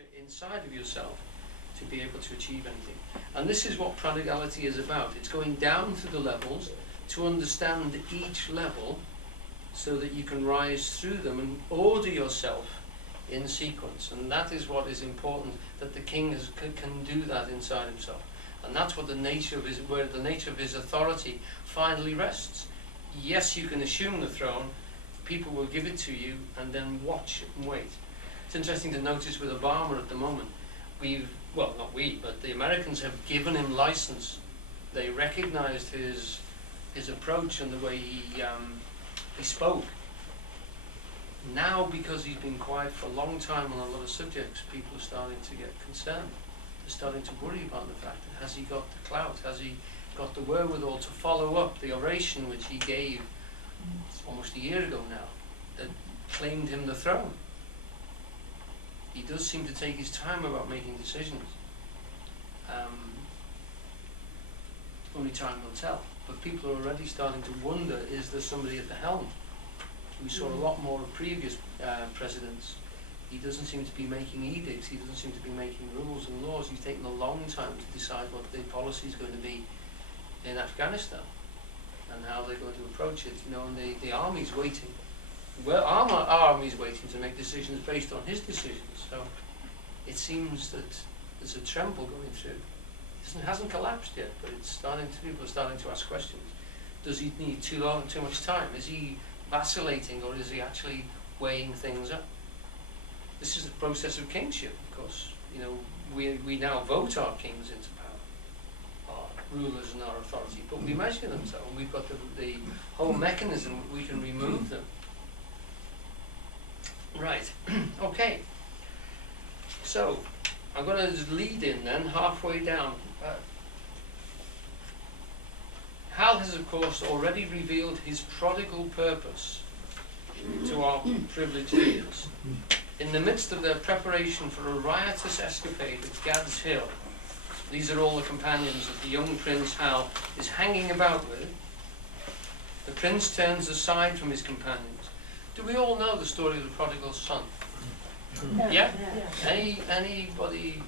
nature inside of yourself to be able to achieve anything. And this is what prodigality is about. It's going down through the levels to understand each level so that you can rise through them and order yourself in sequence. And that is what is important, that the king can do that inside himself. And that's what the nature of where the nature of his authority finally rests. Yes, you can assume the throne, people will give it to you, and then watch and wait. It's interesting to notice with Obama at the moment, well, not we, but the Americans have given him license. They recognized his approach and the way he spoke. Now, because he's been quiet for a long time on a lot of subjects, people are starting to get concerned. They're starting to worry about the fact that has he got the clout? Has he got the wherewithal to follow up the oration which he gave almost a year ago now, that claimed him the throne? He does seem to take his time about making decisions. Only time will tell. But people are already starting to wonder, is there somebody at the helm? We saw a lot more of previous presidents. He doesn't seem to be making edicts, he doesn't seem to be making rules and laws. He's taken a long time to decide what the policy is going to be in Afghanistan and how they're going to approach it. You know, and the army's waiting. Well, our army's waiting to make decisions based on his decisions. So it seems that there's a tremble going through. It hasn't collapsed yet, but it's people are starting to ask questions. Does he need too much time? Is he vacillating, or is he actually weighing things up? This is the process of kingship, of course. You know, we now vote our kings into power, our rulers and our authority, but we measure them so, and we've got the whole mechanism we can remove them. Right, okay. So, I'm going to lead in then, halfway down. Hal has, of course, already revealed his prodigal purpose to our privileged ears. In the midst of their preparation for a riotous escapade at Gad's Hill, these are all the companions that the young Prince Hal is hanging about with. The prince turns aside from his companions. Do we all know the story of the prodigal son? Yeah? Anybody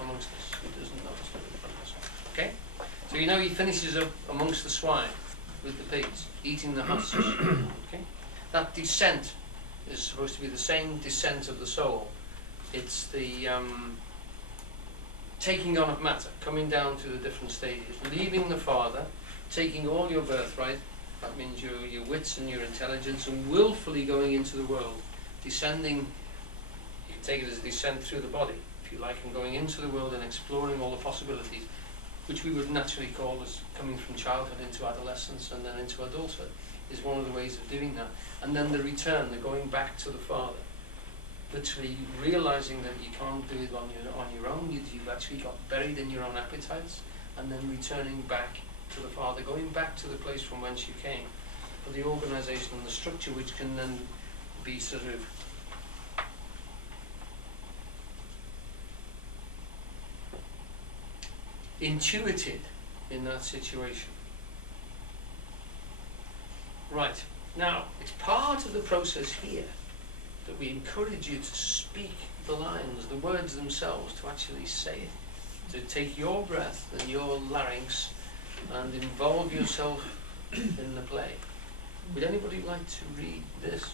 amongst us who doesn't know the story of the prodigal son? Okay? So you know he finishes up amongst the swine with the pigs, eating the husks. Okay? That descent is supposed to be the same descent of the soul. It's the taking on of matter, coming down to the different stages, leaving the father, taking all your birthright, that means your wits and your intelligence, and willfully going into the world, descending, you can take it as a descent through the body, if you like, and going into the world and exploring all the possibilities, which we would naturally call as coming from childhood into adolescence and then into adulthood, is one of the ways of doing that. And then the return, the going back to the Father, literally realizing that you can't do it on your own, you've actually got buried in your own appetites, and then returning back to the Father, going back to the place from whence you came, for the organization and the structure which can then be sort of intuited in that situation. Right, now it's part of the process here that we encourage you to speak the lines, the words themselves, to actually say it, to take your breath and your larynx and involve yourself in the play. Would anybody like to read this?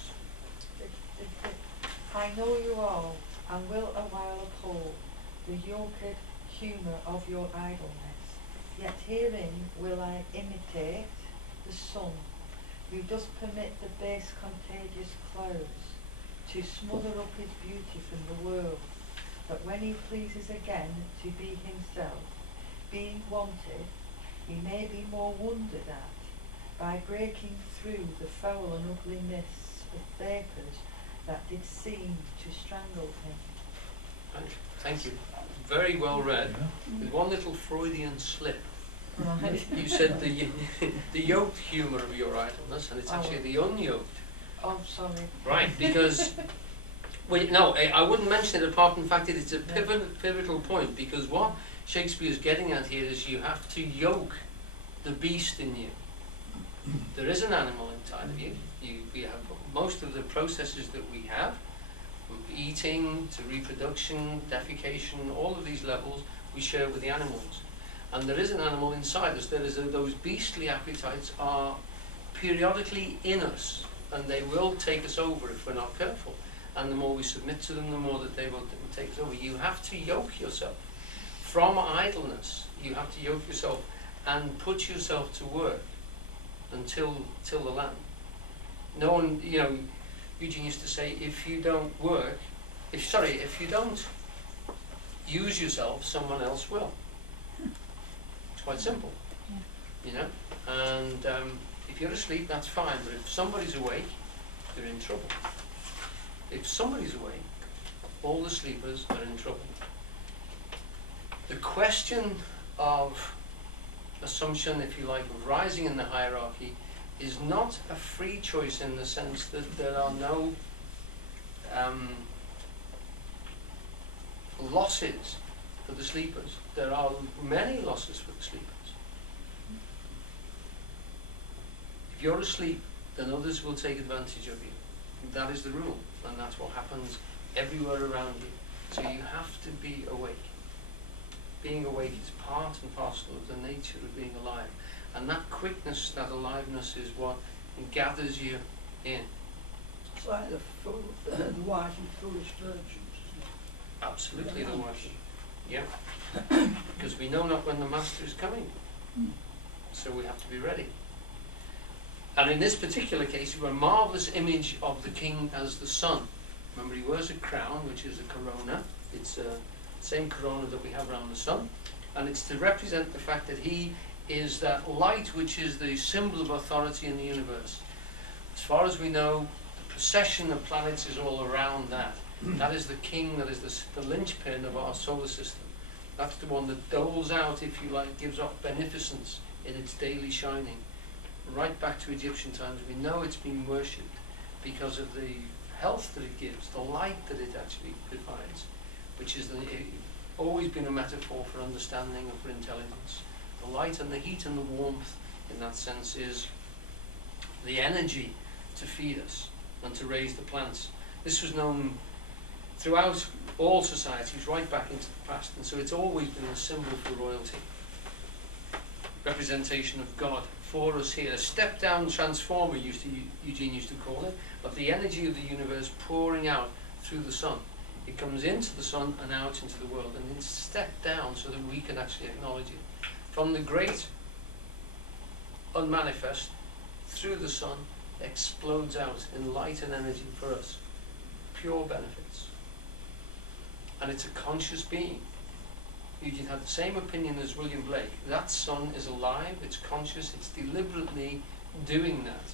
I know you all, and will a while uphold the yoked humour of your idleness, yet herein will I imitate the sun, who does permit the base contagious clouds to smother up his beauty from the world, that when he pleases again to be himself, being wanted, he may be more wondered at, by breaking through the foul and ugly mists of vapours that did seem to strangle him. Thank you. Very well read. With one little Freudian slip. Right. You said the yoked humour of your idleness, and it's actually the unyoked. Oh, sorry. Right, because well, no, I wouldn't mention it apart from the fact that it's a pivotal point, because what Shakespeare's getting at here is you have to yoke the beast in you. There is an animal inside of you. We have most of the processes that we have From eating to reproduction, defecation, all of these levels we share with the animals. And there is an animal inside us. Those beastly appetites are periodically in us, and they will take us over if we're not careful. And the more we submit to them, the more that they will take us over. You have to yoke yourself from idleness. You have to yoke yourself and put yourself to work until the land. No one, you know, Eugene used to say, if you don't work, if you don't use yourself, someone else will. It's quite simple, you know. And if you're asleep, that's fine. But if somebody's awake, you're in trouble. If somebody's awake, all the sleepers are in trouble. The question of assumption, if you like, of rising in the hierarchy is not a free choice in the sense that there are no losses for the sleepers. There are many losses for the sleepers. If you're asleep, then others will take advantage of you. That is the rule, and that's what happens everywhere around you. So you have to be awake. Being awake is part and parcel of the nature of being alive. And that quickness, that aliveness is what gathers you in. It's like the wise and foolish virgins, isn't it? Absolutely the wise. Yeah. Because we know not when the Master is coming. So we have to be ready. And in this particular case, we have a marvellous image of the king as the sun. Remember, he wears a crown, which is a corona. It's the same corona that we have around the sun. And it's to represent the fact that he is that light which is the symbol of authority in the universe. As far as we know, the procession of planets is all around that. That is the king, that is the linchpin of our solar system. That's the one that doles out, if you like, gives off beneficence in its daily shining. Right back to Egyptian times, we know it's been worshipped because of the health that it gives, the light that it actually provides, which is always been a metaphor for understanding and for intelligence. The light and the heat and the warmth, in that sense, is the energy to feed us and to raise the plants. This was known throughout all societies, right back into the past, and so it's always been a symbol for royalty. Representation of God for us here. A step-down transformer, Eugene used to call it, of the energy of the universe pouring out through the sun. It comes into the sun and out into the world, and then stepped down so that we can actually acknowledge it. From the great unmanifest, through the sun, explodes out in light and energy for us. Pure benefits. And it's a conscious being. Eugene had the same opinion as William Blake. That sun is alive, it's conscious, it's deliberately doing that.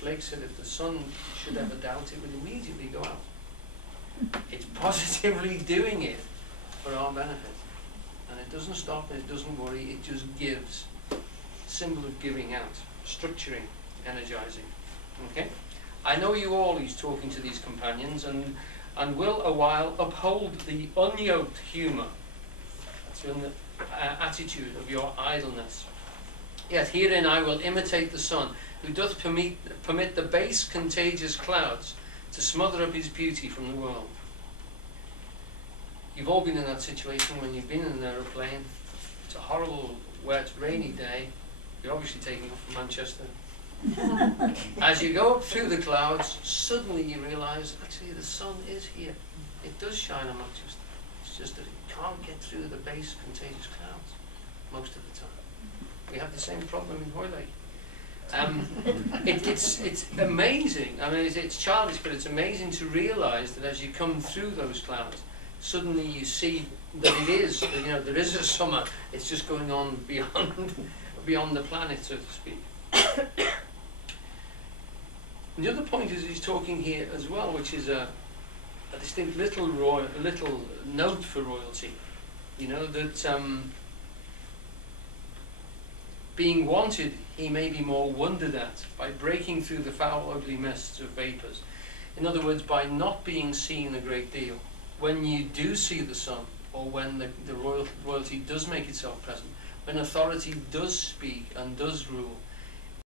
Blake said if the sun should ever doubt, it would immediately go out. It's positively doing it for our benefit. And it doesn't stop and it doesn't worry, it just gives. Symbol of giving out, structuring, energizing. Okay? I know you all, he's talking to these companions, and will a while uphold the unyoked humour. That's in the attitude of your idleness. Yet herein I will imitate the sun, who doth permit the base contagious clouds to smother up his beauty from the world. You've all been in that situation when you've been in an aeroplane. It's a horrible, wet, rainy day. You're obviously taking off from Manchester. As you go up through the clouds, suddenly you realise, actually the sun is here. It does shine on Manchester. It's just that it can't get through the base contagious clouds most of the time. We have the same problem in Hoylake. It's amazing. I mean, it's childish, but it's amazing to realise that as you come through those clouds, suddenly you see that it is, you know, there is a summer. It's just going on beyond the planet, so to speak. And the other point is he's talking here as well, which is a distinct little note for royalty. You know, that being wanted, he may be more wondered at by breaking through the foul, ugly mists of vapours. In other words, by not being seen a great deal. When you do see the sun, or when the royalty does make itself present, when authority does speak and does rule,